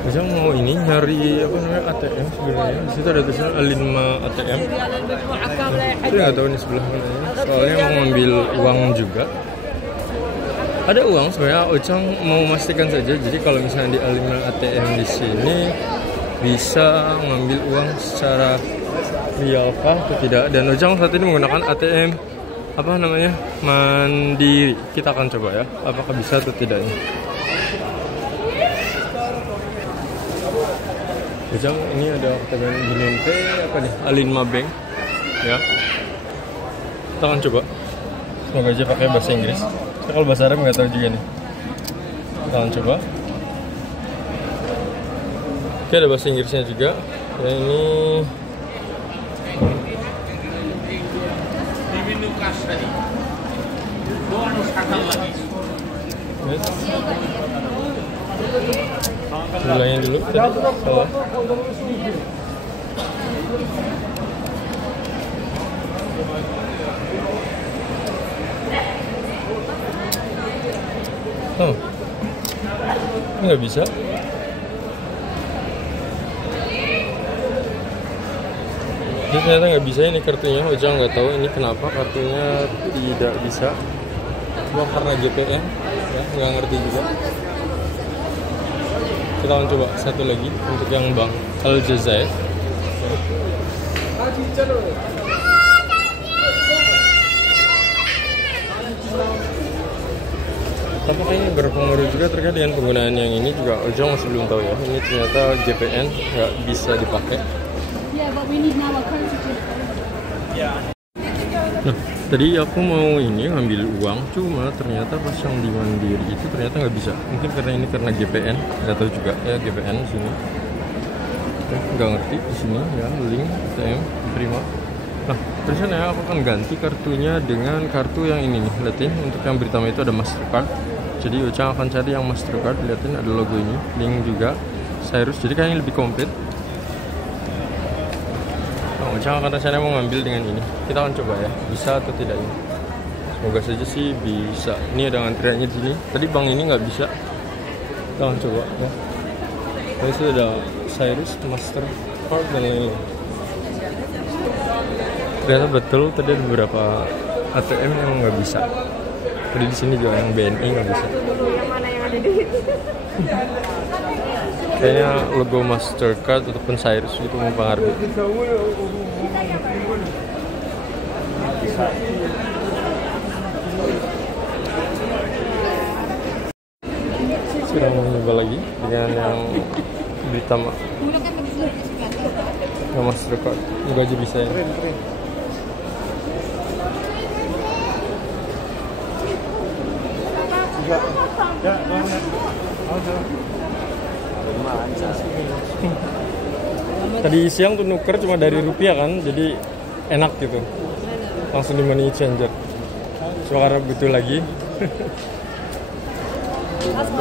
Ujang mau ini nyari apa namanya ATM sebenarnya. Di situ ada tulisan A5 ATM. Tapi nggak tahu nih sebelah mana. Soalnya mau ngambil uang juga. Ada uang sebenarnya. Ujang mau memastikan saja. Jadi kalau misalnya di A5 ATM di sini bisa ngambil uang secara real kah atau tidak. Dan Ujang saat ini menggunakan ATM apa namanya Mandiri. Kita akan coba ya. Apakah bisa atau tidaknya. Ujang ini ada teman BNP apa nih A5 Bank ya. Kita akan coba. Semoga aja pakai bahasa Inggris. Saya kalau bahasa Arab nggak tahu juga nih. Kita akan coba. Oke, ada bahasa Inggrisnya juga. Ya, ini ulangin dulu. Salah. Oh, ini nggak bisa. Jadi ternyata nggak bisa ini kartunya. Ujang nggak tahu ini kenapa kartunya tidak bisa. Cuma karena GPN, ya nggak ngerti juga. Kita akan coba satu lagi untuk yang Bank Aljazair. Tapi kayaknya berpengaruh juga terkait dengan penggunaan yang ini juga. Ujang masih belum tahu ya. Ini ternyata GPN nggak bisa dipakai. Nah, tadi aku mau ini ngambil uang, cuma ternyata pas yang di Mandiri itu ternyata nggak bisa. Mungkin karena ini karena GPN, nggak tahu juga ya GPN di sini. Nggak ngerti di sini ya link ATM terima. Nah, terusnya ya aku akan ganti kartunya dengan kartu yang ini nih. Lihatin untuk yang pertama itu ada Mastercard. Jadi Ujang akan cari yang Mastercard. Lihatin ada logo ini, link juga Cyrus. Jadi kayaknya lebih komplit. Ujang akan rasanya mau ngambil dengan ini. Kita akan coba ya, bisa atau tidak ini. Semoga saja sih bisa. Ini ada antriannya di sini. Tadi bank ini nggak bisa. Kita akan coba ya. Tadi sudah ada Cyrus, Mastercard dan lain-lain. Ternyata betul tadi ada beberapa ATM yang nggak bisa. Tadi di sini juga yang BNI nggak bisa. Yang mana yang ada di situ? Kayaknya logo Mastercard ataupun Cyrus itu mempengaruhi. Sekarang mau nyoba lagi dengan yang Britama. Yang Mastercard. Moga aja bisa ya. Tadi siang tuh nuker cuma dari rupiah kan, jadi enak gitu. Langsung di money changer. Cuma karena butuh lagi.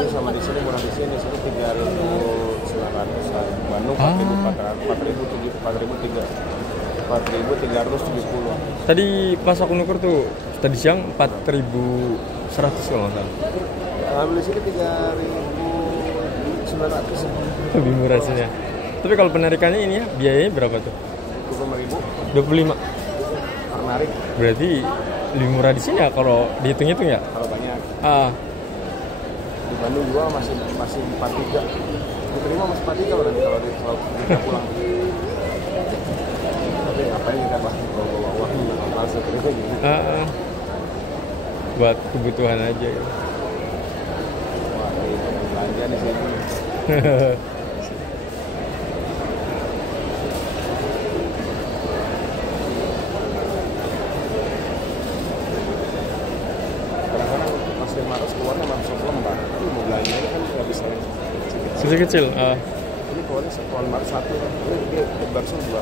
Sama di sini murah di sini 3.900. Bandung 4.370. Tadi pas aku nuker tuh tadi siang 4.100 kalau nggak salah. Ambil di sini 3.900. Lebih murah sini ya. Tapi kalau penarikannya ini ya biayanya berapa tuh? 25.000. 25. Per narik. Berarti lebih murah di sini ya kalau dihitung-hitung ya? Kalau banyak. Di Bandung juga masih 43. Diterima masih 43 nanti kalau kita pulang. Tapi apa yang kita bahas bawa uang langsung terima gitu. Buat kebutuhan aja ya. Wah, ini belanja di sini. Kadang-kadang pas 500 keluarnya langsung lembar. Tapi mau belanja kan nggak bisa Kecil-kecil. Ini keluarnya lembar satu kan. Ini dia lembar dua.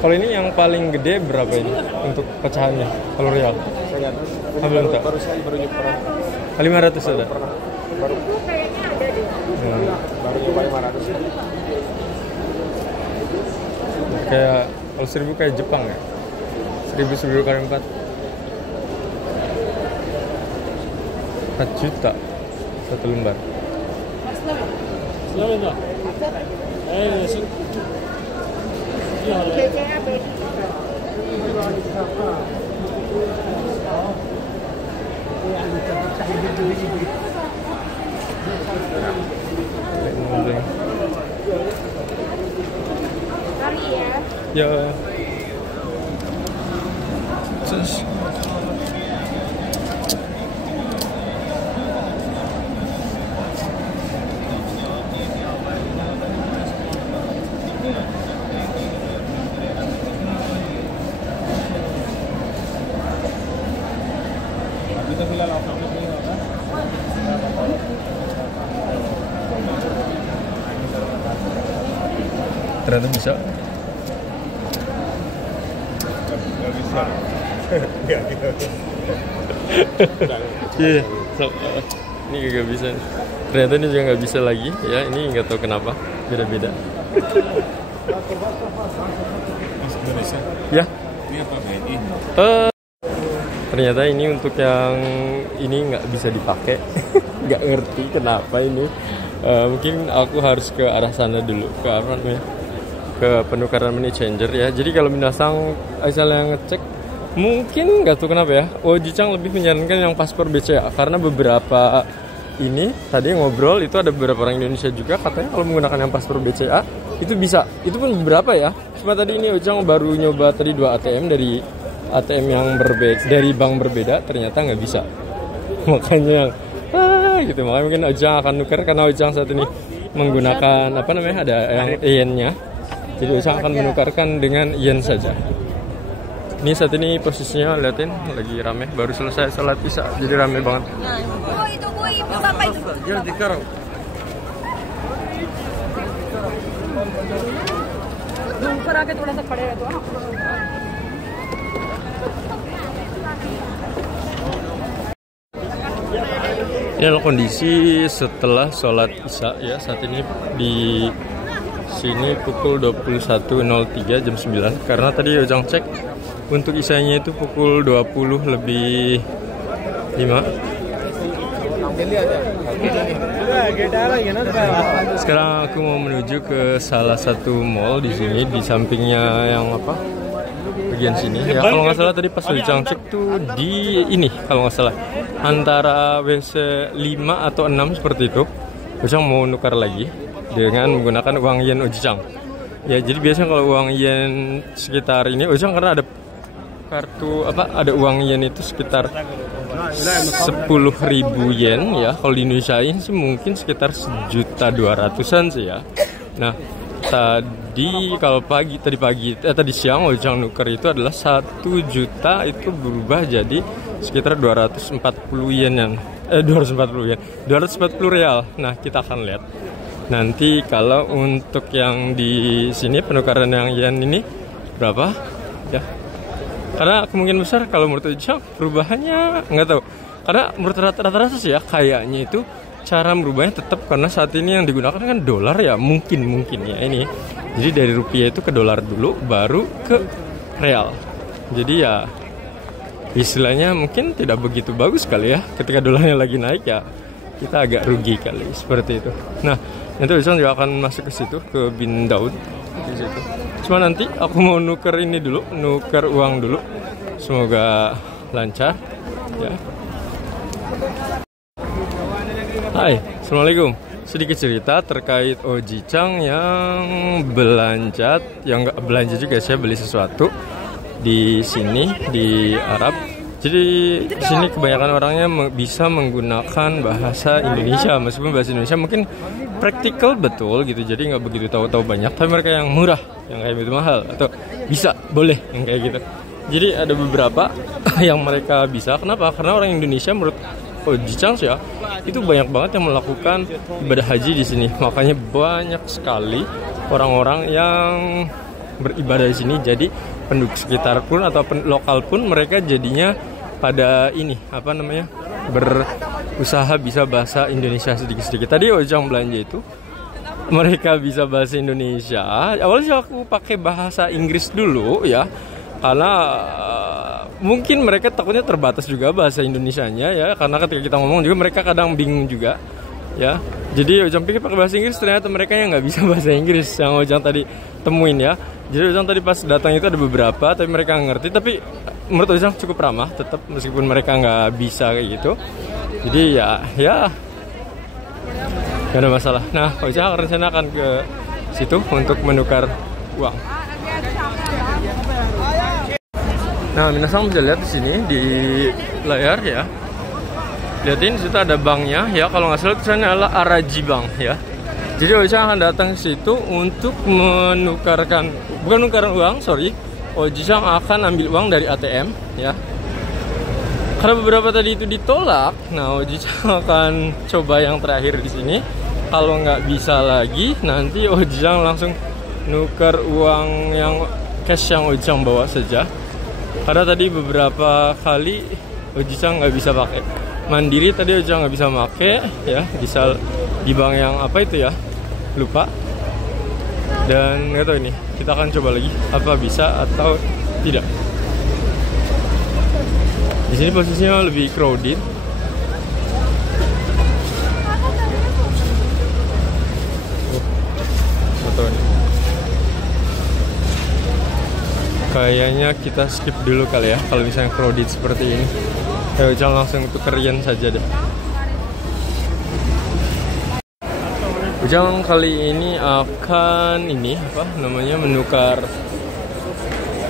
Kalau ini yang paling gede berapa ini untuk pecahannya? Kalau real? Saya nggak tahu. Belum tahu. Baru saya baru nyoba. 500 ada. baru Itu kayaknya ada deh. baru coba 500 ya. Kayak kalau 1000 kayak Jepang ya. 1000 kali 4 juta satu lembar. BCA beda. Kali ya. Ya. Terus. Ternyata bisa. Iya, ini gak bisa. Ternyata ini juga nggak bisa lagi. Ya, ini nggak tahu kenapa. Beda-beda. Indonesia. Ya. Ini apa BNI? Ternyata ini untuk yang ini nggak bisa dipakai. Nggak ngerti kenapa ini. Mungkin aku harus ke arah sana dulu, ke arah namanya, ke penukaran money changer ya. Jadi kalau minasang asal yang ngecek, mungkin nggak tahu kenapa ya, Ojicang lebih menyarankan yang paspor BCA karena beberapa ini tadi ngobrol itu ada beberapa orang Indonesia juga katanya kalau menggunakan yang paspor BCA itu bisa. Itu pun beberapa ya. Cuma tadi ini Ojicang baru nyoba tadi 2 ATM dari ATM yang berbeda, dari bank berbeda, ternyata nggak bisa. Makanya gitu, makanya mungkin Ojang akan nuker karena Ojang saat ini menggunakan apa namanya, ada yang yen-nya. Jadi Ojang akan menukarkan dengan yen saja. Ini saat ini posisinya liatin lagi rame, baru selesai sholat isya, jadi rame banget. Oh itu bu, itu bapak itu. Jadi sekarang ऊपर आके थोड़ा सा खड़े रहते हो ना। ini adalah kondisi setelah sholat isya ya. Saat ini di sini pukul 21.03 jam 9. Karena tadi Ojang cek untuk isyanya itu pukul 20 lebih 5. Sekarang aku mau menuju ke salah satu mall di sini, di sampingnya yang apa? Bagian sini ya. Kalau nggak salah tadi pas Ojang cek tuh di ini, kalau nggak salah antara WC 5 atau 6 seperti itu. Ojang mau nukar lagi dengan menggunakan uang yen Ojicang. Ya, jadi biasanya kalau uang yen sekitar ini Ojang karena ada kartu apa, ada uang yen itu sekitar 10.000 yen ya. Kalau di Indonesiain sih mungkin sekitar 1.200.000-an sih ya. Nah, tadi tadi siang Ojang nuker itu adalah 1 juta itu berubah jadi sekitar 240 yen, 240 real. Nah, kita akan lihat nanti kalau untuk yang di sini penukaran yang yen ini berapa ya. Karena kemungkinan besar kalau menurut Ojang perubahannya nggak tahu. Karena menurut rata-rata sih ya kayaknya itu cara merubahnya tetap, karena saat ini yang digunakan kan dolar ya, mungkin ya ini. Jadi dari rupiah itu ke dolar dulu baru ke real. Jadi ya istilahnya mungkin tidak begitu bagus kali ya, ketika dolarnya lagi naik ya kita agak rugi kali seperti itu. Nah, nanti Ojang juga akan masuk ke situ, ke Bin Daud di situ. Cuma nanti aku mau nuker ini dulu, nuker uang dulu. Semoga lancar ya. Hai, assalamualaikum. Sedikit cerita terkait Ojicang yang belanja, yang nggak belanja juga, saya beli sesuatu di sini di Arab. Jadi di sini kebanyakan orangnya bisa menggunakan bahasa Indonesia, meskipun bahasa Indonesia mungkin praktikal betul gitu. Jadi nggak begitu tahu-tahu banyak. Tapi mereka yang murah, yang kayak gitu mahal, atau bisa boleh yang kayak gitu. Jadi ada beberapa yang mereka bisa. Kenapa? Karena orang Indonesia menurut Ojicang ya itu banyak banget yang melakukan ibadah haji di sini. Makanya banyak sekali orang-orang yang beribadah di sini. Jadi penduduk sekitar pun atau lokal pun mereka jadinya pada ini apa namanya usaha bisa bahasa Indonesia sedikit-sedikit. Tadi Ojang belanja itu mereka bisa bahasa Indonesia. Awalnya aku pakai bahasa Inggris dulu ya, karena mungkin mereka takutnya terbatas juga bahasa Indonesianya ya, karena ketika kita ngomong juga mereka kadang bingung juga ya. Jadi Ojang pikir pakai bahasa Inggris, ternyata mereka yang nggak bisa bahasa Inggris yang Ojang tadi temuin ya. Jadi Ojang tadi pas datang itu ada beberapa, tapi mereka nggak ngerti. Tapi menurut Ojang cukup ramah tetap meskipun mereka nggak bisa kayak gitu. Jadi ya gak ada masalah. Nah, Ojang rencana akan ke situ untuk menukar uang. Nah, minasang bisa lihat di sini di layar ya. Lihatin situ ada banknya ya. Kalau nggak salah tulisannya adalah Araji Bank ya. Jadi Ojang akan datang ke situ untuk menukarkan, bukan nukaran uang, sorry. Ojang akan ambil uang dari ATM ya. Karena beberapa tadi itu ditolak, nah Ojang akan coba yang terakhir di sini. Kalau nggak bisa lagi, nanti Ojang langsung nukar uang yang cash yang Ojang bawa saja. Karena tadi beberapa kali Ojang nggak bisa pakai Mandiri, tadi Ojang nggak bisa pakai ya, bisa di bank yang apa itu ya, lupa. Dan nggak tahu ini, kita akan coba lagi apa bisa atau tidak. Di sini posisinya lebih crowded. Kayaknya kita skip dulu kali ya kalau misalnya crowded seperti ini. Jangan langsung tukerian saja deh. Ujang kali ini akan apa namanya menukar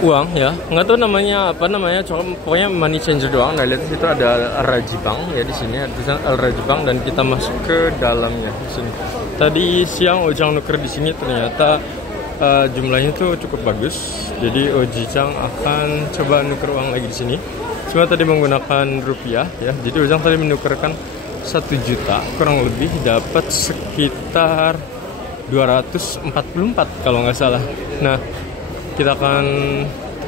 uang ya, nggak tahu namanya apa namanya, pokoknya money changer doang. Nah lihat situ ada Al-Raji Bank ya, di sini ada tulisan Al-Raji Bank dan kita masuk ke dalamnya di sini. Tadi siang Ojang nuker di sini ternyata jumlahnya tuh cukup bagus, jadi Ojang akan coba nuker uang lagi di sini. Cuma tadi menggunakan rupiah ya, jadi Ojang tadi menukarkan 1 juta kurang lebih dapat sekitar 244 kalau nggak salah. Nah kita akan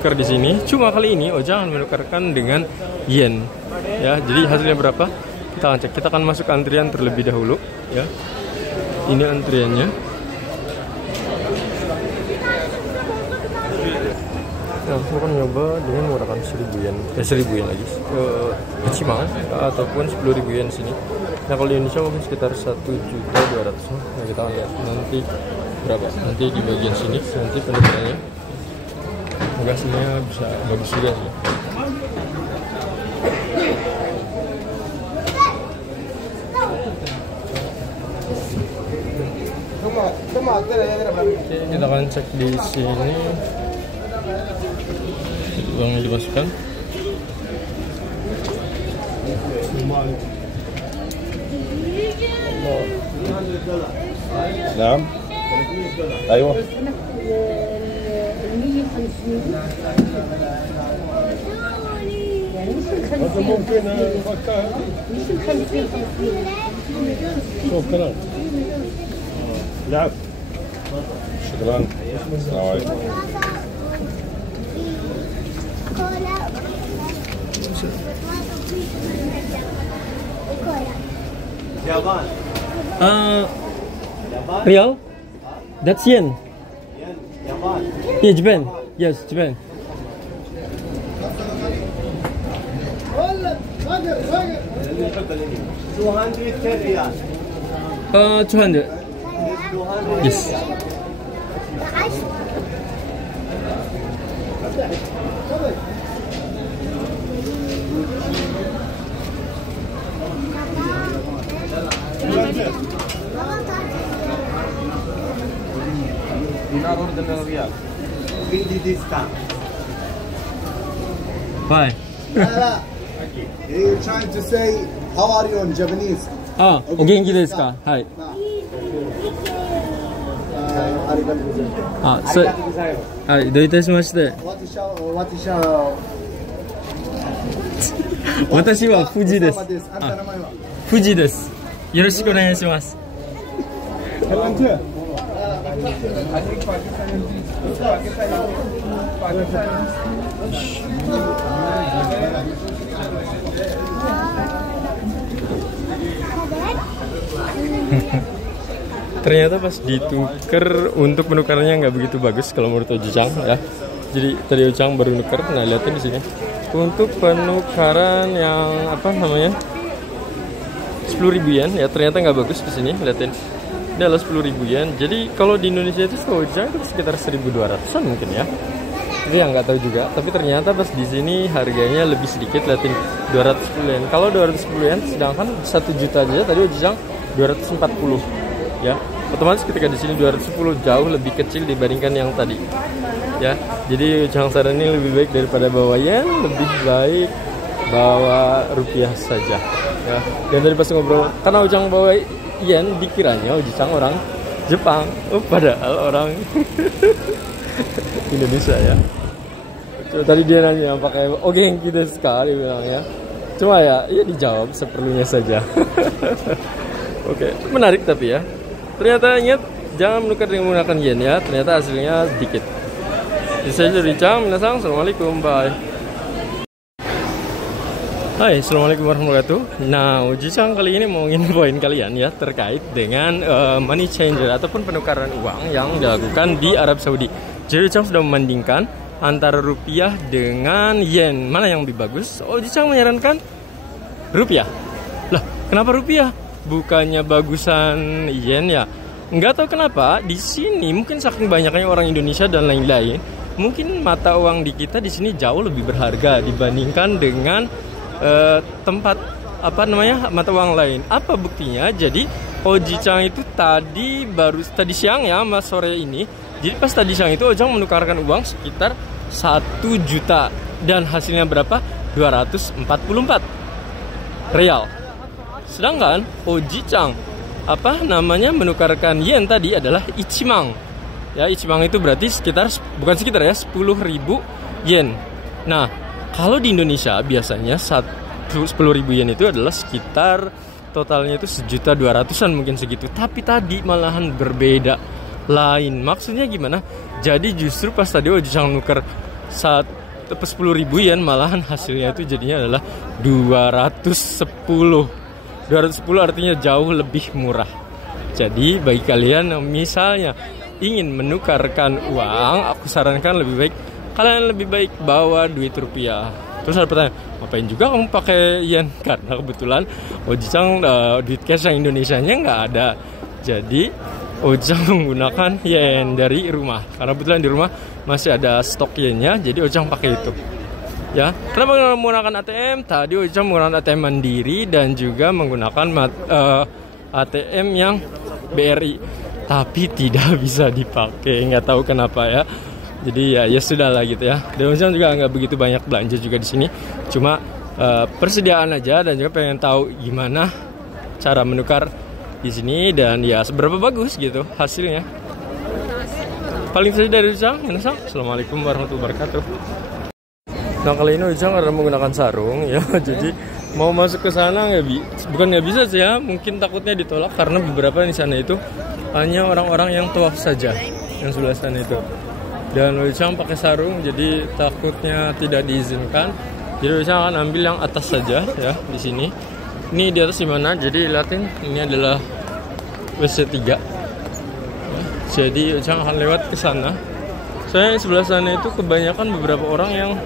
tukar di sini. Cuma kali ini Ojang akan menukarkan dengan yen ya. Jadi hasilnya berapa? Kita akan cek. Kita akan masuk antrian terlebih dahulu ya. Ini antriannya. Nah, aku akan nyoba dengan menggunakan 1000 yen. 1000 yen lagi. Cimang ataupun 10.000 yen sini. Nah, kalau di Indonesia mungkin sekitar 1.200.000. Nah, kita akan lihat nanti berapa. Nanti di bagian sini nanti penukarannya. Semoga semuanya bisa bagus juga sih. Oke, kita akan cek di sini. Uangnya dimasukkan. Nah, ayo. ممكن شكرا لعب شكرا السلام عليكم Japan. Real? That's yen. Japan. Yeah, Japan. Yes, Japan. 210 riyal. 200. Yes. Dinar dan riyal. Bindi discount. Bye. You're trying to say how are you in Japanese? Ah, o genki desu ka? Hai. Ah, so, hai, do itashimashite. Watashi wa Fuji desu. Ah, Fuji desu. Yoroshiku onegaishimasu. Ternyata pas ditukar untuk penukarannya nggak begitu bagus kalau menurut Ojicang ya. Jadi tadi Ojicang baru nuker, nah lihatin di sini. Untuk penukaran yang apa namanya 10.000 yen ya, ternyata nggak bagus di sini, lihatin. Ini adalah 10.000 yen. Jadi kalau di Indonesia itu Ojicang itu sekitar 1.200-an mungkin ya. Itu yang nggak tahu juga. Tapi ternyata pas di sini harganya lebih sedikit, lihatin 210 yen. Kalau 210 yen, sedangkan 1 juta aja tadi Ojicang 240 ya. Otomatis ketika di sini 210 jauh lebih kecil dibandingkan yang tadi. Ya, jadi Ujang saran ini lebih baik daripada bawa yen, lebih baik bawa rupiah saja. Ya, dan tadi pas ngobrol, karena Ujang bawa yen, dikiranya Ujang orang Jepang, padahal orang Indonesia ya. Cuma tadi dia nanya pakai genki desu ka, dia bilang ya. Cuma ya dijawab seperlunya saja. Oke, menarik tapi ya. Ternyata ingat jangan menukar dengan menggunakan yen ya. Ternyata hasilnya sedikit. Saya dari Cang, minasang, assalamualaikum, bye. Hai, assalamualaikum warahmatullahi wabarakatuh. Nah, Ojicang kali ini mau infoin kalian ya terkait dengan money changer ataupun penukaran uang yang dilakukan di Arab Saudi. Jadi Ojicang sudah membandingkan antara rupiah dengan yen, mana yang lebih bagus. Ojicang menyarankan rupiah. Lah, kenapa rupiah? Bukannya bagusan yen ya? Nggak tahu kenapa di sini mungkin saking banyaknya orang Indonesia dan lain-lain. Mungkin mata uang di kita di sini jauh lebih berharga dibandingkan dengan tempat apa namanya mata uang lain. Apa buktinya? Jadi Ojicang itu tadi siang ya, mas sore ini. Jadi pas tadi siang itu Ojicang menukarkan uang sekitar 1 juta dan hasilnya berapa? 244 real. Sedangkan Ojicang menukarkan yen tadi adalah ichimang. Ya, ichimang itu berarti bukan sekitar ya, 10.000 yen. Nah, kalau di Indonesia biasanya 10.000 yen itu adalah sekitar totalnya itu 1.200.000-an mungkin segitu. Tapi tadi malahan berbeda lain. Maksudnya gimana? Jadi justru pas tadi Ojicang nuker 10.000 yen malahan hasilnya itu jadinya adalah 210 artinya jauh lebih murah. Jadi bagi kalian yang misalnya ingin menukarkan uang, aku sarankan kalian lebih baik bawa duit rupiah. Terus ada pertanyaan, ngapain juga kamu pakai yen? Karena kebetulan Ojicang duit cash yang Indonesianya nggak ada. Jadi Ojicang menggunakan yen dari rumah. Karena kebetulan di rumah masih ada stok yennya, jadi Ojicang pakai itu. Ya, kenapa menggunakan ATM? Tadi Ojicang menggunakan ATM Mandiri dan juga menggunakan ATM yang BRI. Tapi tidak bisa dipakai, nggak tahu kenapa ya. Jadi ya sudah lah gitu ya. Dan Ojicang juga nggak begitu banyak belanja juga di sini. Cuma persediaan aja dan juga pengen tahu gimana cara menukar di sini dan ya seberapa bagus gitu hasilnya. Paling saja dari Ojicang, assalamualaikum warahmatullahi wabarakatuh. Nah, kali ini Ojicang karena menggunakan sarung ya, jadi mau masuk ke sana bukan nggak bisa sih ya, mungkin takutnya ditolak karena beberapa di sana itu hanya orang-orang yang tawaf saja yang sebelah sana itu. Dan Ojicang pakai sarung, jadi takutnya tidak diizinkan. Jadi Ojicang akan ambil yang atas saja ya di sini. Ini di atas di mana? Jadi lihatin, ini adalah WC3. Ya, jadi Ojicang akan lewat ke sana. Soalnya sebelah sana itu kebanyakan beberapa orang yang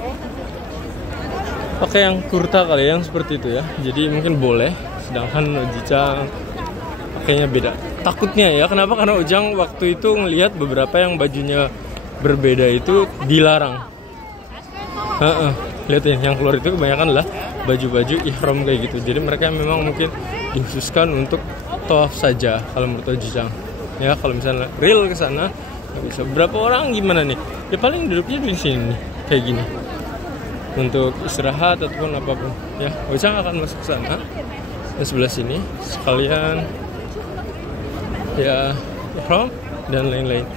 pakai yang kurta kali, yang seperti itu ya. Jadi mungkin boleh, sedangkan Ojicang pakainya beda. Takutnya ya, kenapa? Karena Ojicang waktu itu ngelihat beberapa yang bajunya berbeda itu dilarang. Lihatin yang keluar itu kebanyakan lah baju-baju ihram kayak gitu. Jadi mereka memang mungkin dikhususkan untuk tawaf saja kalau menurut Ojicang. Ya, kalau misalnya real ke sana nggak bisa. Berapa orang gimana nih? Ya paling duduknya di sini nih, kayak gini. Untuk istirahat ataupun apapun. Ya, Ojicang akan masuk ke sana. Di sebelah sini sekalian ya ihram dan lain-lain.